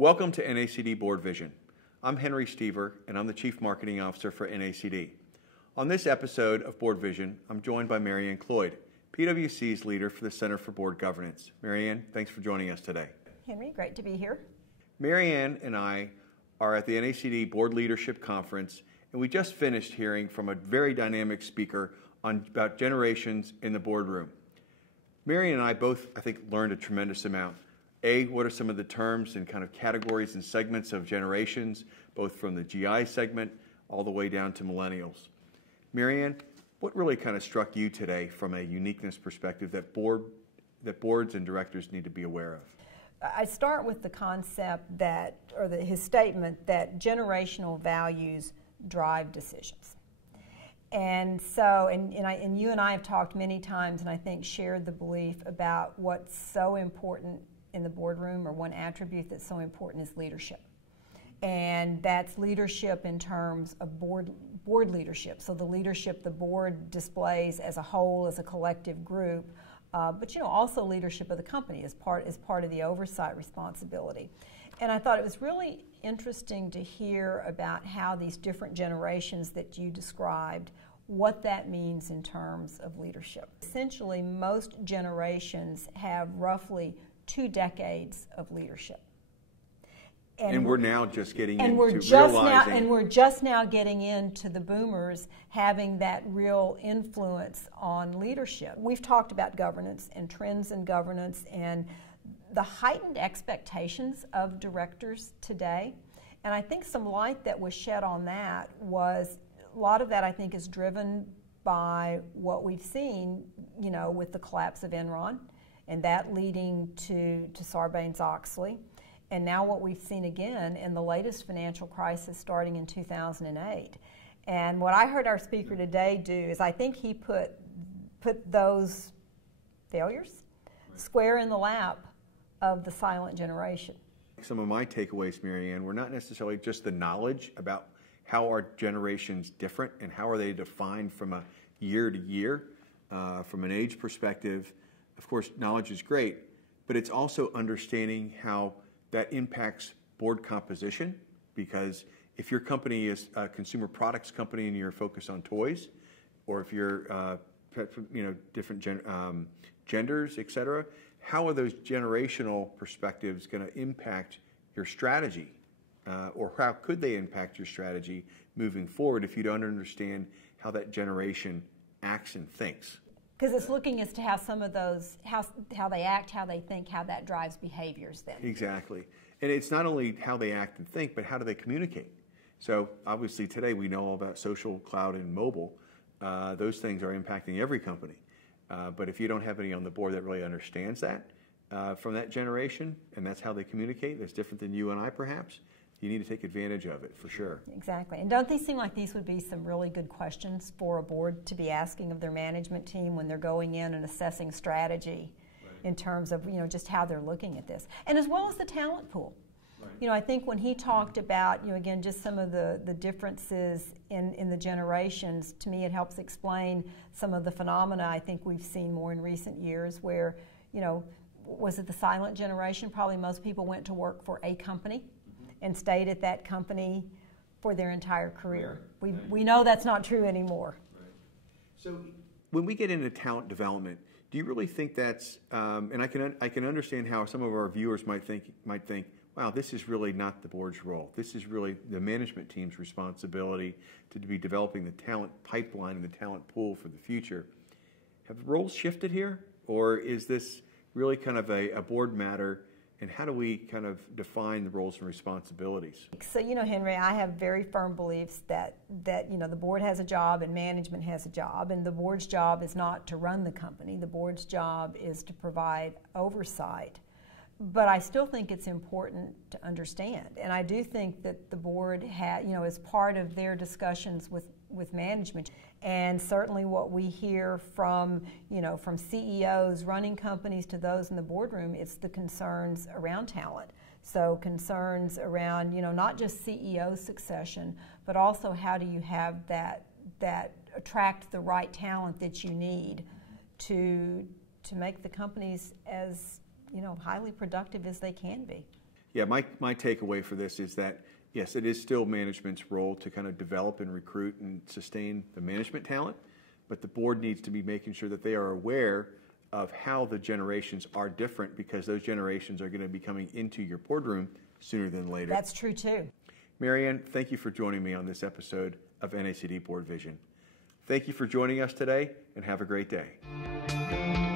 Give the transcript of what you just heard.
Welcome to NACD BoardVision. I'm Henry Stoever, and I'm the Chief Marketing Officer for NACD. On this episode of BoardVision, I'm joined by Marianne Cloyd, PwC's leader for the Center for Board Governance. Marianne, thanks for joining us today. Henry, great to be here. Marianne and I are at the NACD Board Leadership Conference, and we just finished hearing from a very dynamic speaker about generations in the boardroom. Marianne and I both, I think, learned a tremendous amount. What are some of the terms and kind of categories and segments of generations, both from the GI segment all the way down to millennials? Marianne, what really kind of struck you today from a uniqueness perspective that boards and directors need to be aware of? I start with the concept that, or his statement that generational values drive decisions. And so, and you and I have talked many times, and I think shared the belief about what's so important in the boardroom, or one attribute that's so important is leadership. And that's leadership in terms of board leadership. So the leadership the board displays as a whole, as a collective group, but also leadership of the company as part of the oversight responsibility. And I thought it was really interesting to hear about how these different generations that you described, what that means in terms of leadership. Essentially, most generations have roughly 2 decades of leadership. And we're now just getting into realizing. And we're just now getting into the boomers having that real influence on leadership. We've talked about governance and trends in governance and the heightened expectations of directors today. And I think some light that was shed on that was, a lot of that I think is driven by what we've seen, with the collapse of Enron, and that leading to Sarbanes-Oxley. And now what we've seen again in the latest financial crisis starting in 2008. And what I heard our speaker today do is I think he put those failures square in the lap of the silent generation. Some of my takeaways, Marianne, were not necessarily just the knowledge about how are generations different and how are they defined from a year to year, from an age perspective. Of course, knowledge is great, but it's also understanding how that impacts board composition, because if your company is a consumer products company and you're focused on toys, or if you're different genders, et cetera, how are those generational perspectives going to impact your strategy, or how could they impact your strategy moving forward if you don't understand how that generation acts and thinks? Because it's looking as to how some of those, how they act, how they think, how that drives behaviors then. Exactly. And it's not only how they act and think, but how do they communicate? So obviously today we know all about social, cloud, and mobile. Those things are impacting every company. But if you don't have any on the board that really understands that from that generation, and that's how they communicate, that's different than you and I perhaps, you need to take advantage of it for sure. Exactly. And don't these seem like these would be some really good questions for a board to be asking of their management team when they're going in and assessing strategy, right, in terms of just how they're looking at this, and as well as the talent pool. Right. I think when he talked about again just some of the differences in the generations, to me it helps explain some of the phenomena I think we've seen more in recent years where was it the silent generation? Probably most people went to work for a company and stayed at that company for their entire career. Right. We know that's not true anymore. Right. So when we get into talent development, do you really think that's, and I can understand how some of our viewers might think, wow, this is really not the board's role. This is really the management team's responsibility to be developing the talent pipeline and the talent pool for the future. Have roles shifted here, or is this really kind of a board matter? And how do we kind of define the roles and responsibilities? So, Henry, I have very firm beliefs that the board has a job and management has a job, and the board's job is not to run the company. The board's job is to provide oversight. But I still think it's important to understand, and I do think that the board is part of their discussions with management. And certainly what we hear from CEOs running companies to those in the boardroom, it's the concerns around talent. So concerns around, not just CEO succession, but also how do you have that attract the right talent that you need to make the companies as highly productive as they can be. Yeah, my takeaway for this is that, yes, it is still management's role to kind of develop and recruit and sustain the management talent, but the board needs to be making sure that they are aware of how the generations are different, because those generations are going to be coming into your boardroom sooner than later. That's true too. Mary Ann, thank you for joining me on this episode of NACD BoardVision. Thank you for joining us today, and have a great day.